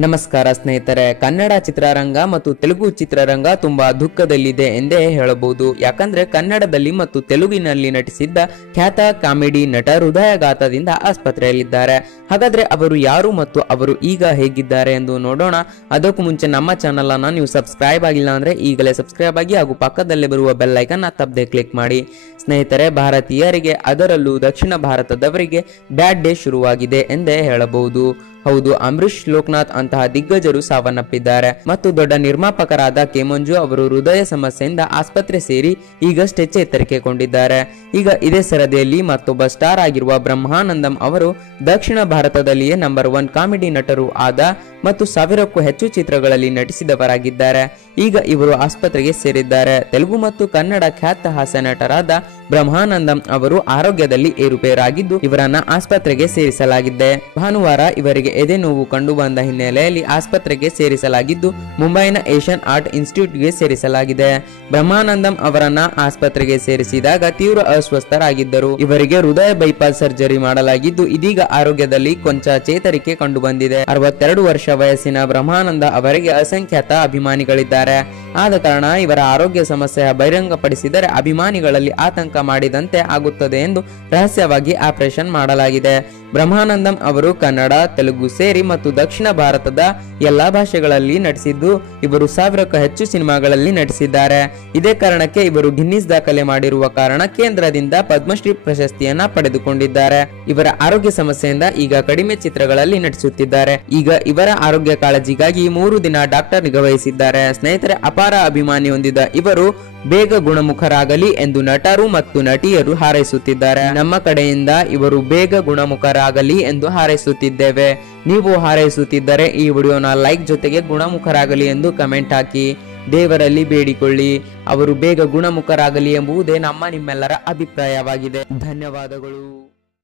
ನಮಸ್ಕಾರ ಸ್ನೇಹಿತರೆ, ಕನ್ನಡ ಚಿತ್ರರಂಗ ಮತ್ತು ತೆಲುಗು ಚಿತ್ರರಂಗ ತುಂಬಾ ದುಃಖದಲ್ಲಿದೆ ಎಂದೇ ಹೇಳಬಹುದು. ಯಾಕಂದ್ರೆ ಕನ್ನಡದಲ್ಲಿ ಮತ್ತು ತೆಲುಗಿನಲ್ಲಿ ನಟಿಸಿದ್ದ ಖ್ಯಾತ ಕಾಮಿಡಿ ನಟ ಹೃದಯಾಘಾತದಿಂದ ಆಸ್ಪತ್ರೆಯಲ್ಲಿದ್ದಾರೆ. ಹಾಗಾದ್ರೆ ಅವರು ಯಾರು ಮತ್ತು ಅವರು ಈಗ ಹೇಗಿದ್ದಾರೆ ಎಂದು ನೋಡೋಣ. ಅದಕ್ಕೂ ಮುಂಚೆ ನಮ್ಮ ಚಾನಲ್ ಅನ್ನ ನೀವು ಸಬ್ಸ್ಕ್ರೈಬ್ ಆಗಿಲ್ಲ ಅಂದ್ರೆ ಈಗಲೇ ಸಬ್ಸ್ಕ್ರೈಬ್ ಆಗಿ ಹಾಗೂ ಪಕ್ಕದಲ್ಲೇ ಬರುವ ಬೆಲ್ ಐಕನ್ ತಪ್ಪದೆ ಕ್ಲಿಕ್ ಮಾಡಿ. ಸ್ನೇಹಿತರೆ, ಭಾರತೀಯರಿಗೆ ಅದರಲ್ಲೂ ದಕ್ಷಿಣ ಭಾರತದವರಿಗೆ ಬ್ಯಾಡ್ ಡೇ ಶುರುವಾಗಿದೆ ಎಂದೇ ಹೇಳಬಹುದು. ಹೌದು ಅಂಬರೀಶ್ ಲೋಕನಾಥ್ ಅಂತಹ ದಿಗ್ಗಜರು ಸಾವನ್ನಪ್ಪಿದ್ದಾರೆ. ಮತ್ತು ದೊಡ್ಡ ನಿರ್ಮಾಪಕರಾದ ಕೆಮಂಜು ಅವರು ಹೃದಯ ಸಮಸ್ಯೆಯಿಂದ ಆಸ್ಪತ್ರೆ ಸೇರಿ ಈಗಷ್ಟೇ ಚೇತರಿಕೆಗೊಂಡಿದ್ದಾರೆ. ಈಗ ಇದೇ ಸರದಿಯಲ್ಲಿ ಮತ್ತೊಬ್ಬ ಸ್ಟಾರ್ ಆಗಿರುವ ಬ್ರಹ್ಮಾನಂದಂ ಅವರು ದಕ್ಷಿಣ ಭಾರತದಲ್ಲಿಯೇ ನಂಬರ್ ಒನ್ ಕಾಮಿಡಿ ನಟರು ಆದ ಮತ್ತು ಸಾವಿರಕ್ಕೂ ಹೆಚ್ಚು ಚಿತ್ರಗಳಲ್ಲಿ ನಟಿಸಿದವರಾಗಿದ್ದಾರೆ. ಈಗ ಇವರು ಆಸ್ಪತ್ರೆಗೆ ಸೇರಿದ್ದಾರೆ. ತೆಲುಗು ಮತ್ತು ಕನ್ನಡ ಖ್ಯಾತ ಹಾಸ್ಯ ನಟರಾದ ಬ್ರಹ್ಮಾನಂದಂ ಅವರು ಆರೋಗ್ಯದಲ್ಲಿ ಏರುಪೇರಾಗಿದ್ದು ಇವರನ್ನ ಆಸ್ಪತ್ರೆಗೆ ಸೇರಿಸಲಾಗಿದೆ. ಭಾನುವಾರ ಇವರಿಗೆ ಎದೆ ನೋವು ಕಂಡು ಬಂದ ಹಿನ್ನೆಲೆಯಲ್ಲಿ ಆಸ್ಪತ್ರೆಗೆ ಸೇರಿಸಲಾಗಿದ್ದು, ಮುಂಬೈನ ಏಷ್ಯನ್ ಆರ್ಟ್ ಇನ್ಸ್ಟಿಟ್ಯೂಟ್ಗೆ ಸೇರಿಸಲಾಗಿದೆ. ಬ್ರಹ್ಮಾನಂದಂ ಅವರನ್ನ ಆಸ್ಪತ್ರೆಗೆ ಸೇರಿಸಿದಾಗ ತೀವ್ರ ಅಸ್ವಸ್ಥರಾಗಿದ್ದರು. ಇವರಿಗೆ ಹೃದಯ ಬೈಪಾಸ್ ಸರ್ಜರಿ ಮಾಡಲಾಗಿದ್ದು, ಇದೀಗ ಆರೋಗ್ಯದಲ್ಲಿ ಕೊಂಚ ಚೇತರಿಕೆ ಕಂಡು ಬಂದಿದೆ ಅರವತ್ತೆರಡು ವರ್ಷ ವಯಸ್ಸಿನ ಬ್ರಹ್ಮಾನಂದ ಅವರಿಗೆ ಅಸಂಖ್ಯಾತ ಅಭಿಮಾನಿಗಳಿದ್ದಾರೆ. ಆದ ಕಾರಣ ಇವರ ಆರೋಗ್ಯ ಸಮಸ್ಯೆ ಬಹಿರಂಗಪಡಿಸಿದರೆ ಅಭಿಮಾನಿಗಳಲ್ಲಿ ಆತಂಕ ಮಾಡಿದಂತೆ ಆಗುತ್ತದೆ ಎಂದು ರಹಸ್ಯವಾಗಿ ಆಪರೇಷನ್ ಮಾಡಲಾಗಿದೆ. ಬ್ರಹ್ಮಾನಂದಂ ಅವರು ಕನ್ನಡ, ತೆಲುಗು ಸೇರಿ ಮತ್ತು ದಕ್ಷಿಣ ಭಾರತದ ಎಲ್ಲಾ ಭಾಷೆಗಳಲ್ಲಿ ನಟಿಸಿದ್ದು, ಇವರು ಸಾವಿರಕ್ಕೂ ಹೆಚ್ಚು ಸಿನಿಮಾಗಳಲ್ಲಿ ನಟಿಸಿದ್ದಾರೆ. ಇದೇ ಕಾರಣಕ್ಕೆ ಇವರು ಗಿನ್ನಿಸ್ ದಾಖಲೆ ಮಾಡಿರುವ ಕಾರಣ ಕೇಂದ್ರದಿಂದ ಪದ್ಮಶ್ರೀ ಪ್ರಶಸ್ತಿಯನ್ನ ಪಡೆದುಕೊಂಡಿದ್ದಾರೆ. ಇವರ ಆರೋಗ್ಯ ಸಮಸ್ಯೆಯಿಂದ ಈಗ ಕಡಿಮೆ ಚಿತ್ರಗಳಲ್ಲಿ ನಟಿಸುತ್ತಿದ್ದಾರೆ. ಈಗ ಇವರ ಆರೋಗ್ಯ ಕಾಳಜಿಗಾಗಿ ಮೂರು ದಿನ ಡಾಕ್ಟರ್ ನಿಗವಹಿಸಿದ್ದಾರೆ ಸ್ನೇಹಿತರೆ, ಅಪಾರ ಅಭಿಮಾನಿ ಹೊಂದಿದ ಇವರು ಬೇಗ ಗುಣಮುಖರಾಗಲಿ ಎಂದು ನಟರು ಮತ್ತು ನಟಿಯರು ಹಾರೈಸುತ್ತಿದ್ದಾರೆ. ನಮ್ಮ ಕಡೆಯಿಂದ ಇವರು ಬೇಗ ಗುಣಮುಖರಾಗಲಿ ಎಂದು ಹಾರೈಸುತ್ತಿದ್ದೇವೆ. ನೀವು ಹಾರೈಸುತ್ತಿದ್ದರೆ ಈ ವಿಡಿಯೋನ ಲೈಕ್ ಜೊತೆಗೆ ಗುಣಮುಖರಾಗಲಿ ಎಂದು ಕಮೆಂಟ್ ಹಾಕಿ. ದೇವರಲ್ಲಿ ಬೇಡಿಕೊಳ್ಳಿ. ಅವರು ಬೇಗ ಗುಣಮುಖರಾಗಲಿ ಎಂಬುದೇ ನಮ್ಮ ನಿಮ್ಮೆಲ್ಲರ ಅಭಿಪ್ರಾಯವಾಗಿದೆ. ಧನ್ಯವಾದಗಳು.